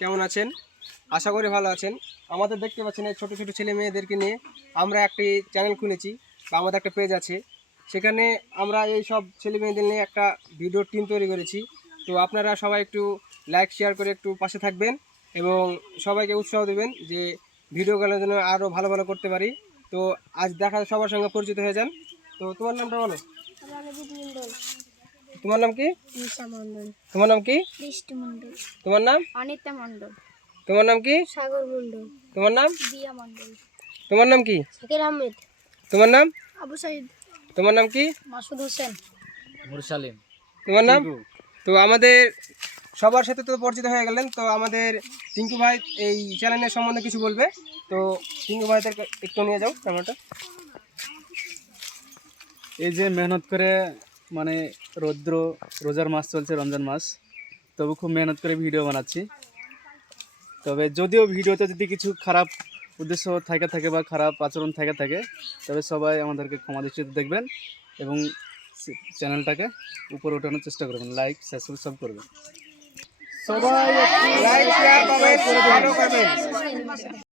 কেমন আছেন? আশা করি ভালো আছেন। আমাদের দেখতে পাচ্ছেন এই ছোটো ছোটো ছেলে মেয়েদেরকে নিয়ে আমরা একটি চ্যানেল খুলেছি বা আমাদের একটা পেজ আছে। সেখানে আমরা এই সব ছেলে মেয়েদের নিয়ে একটা ভিডিও টিম তৈরি করেছি। তো আপনারা সবাই একটু লাইক শেয়ার করে একটু পাশে থাকবেন এবং সবাইকে উৎসাহ দেবেন যে ভিডিওগুলো যেন আরও ভালো ভালো করতে পারি। তো আজ দেখা সবার সঙ্গে পরিচিত হয়ে যান। তো তোমার নামটা বলো। তোমার নাম কি? তোমার নাম কি? তোমার নাম? অনিতা মণ্ডল। তোমার নাম কি? সাগর মণ্ডল। তোমার নাম? দিয়া মণ্ডল। তোমার নাম কি? শাকির আহমেদ। তোমার নাম? আবু সাইদ। তোমার নাম কি? মাসুদ হোসেন। মুরসালিম। তোমার নাম? তো আমাদের সবার সাথে তো পরিচিত হয়ে গেলেন। তো আমাদের টিঙ্কু ভাই এই চ্যানেলের সম্বন্ধে কিছু বলবে। তো টিঙ্কু ভাইদেরকে একটু নিয়ে যাও ক্যামেরাটা। এই যে মেহনত করে মানে রোজার মাস চলছে, রমজান মাস, তবু খুব মেহনত করে ভিডিও বানাচ্ছি। তবে যদিও ভিডিওতে যদি কিছু খারাপ উদ্দেশ্য থাকে বা খারাপ আচরণ থাকে তবে সবাই আমাদেরকে ক্ষমা দৃষ্টিতে দেখবেন এবং চ্যানেলটাকে উপরে ওঠানোর চেষ্টা করবেন, লাইক সাবস্ক্রাইব করবেন। সবাই লাইক শেয়ার কমেন্ট ফলো করবেন।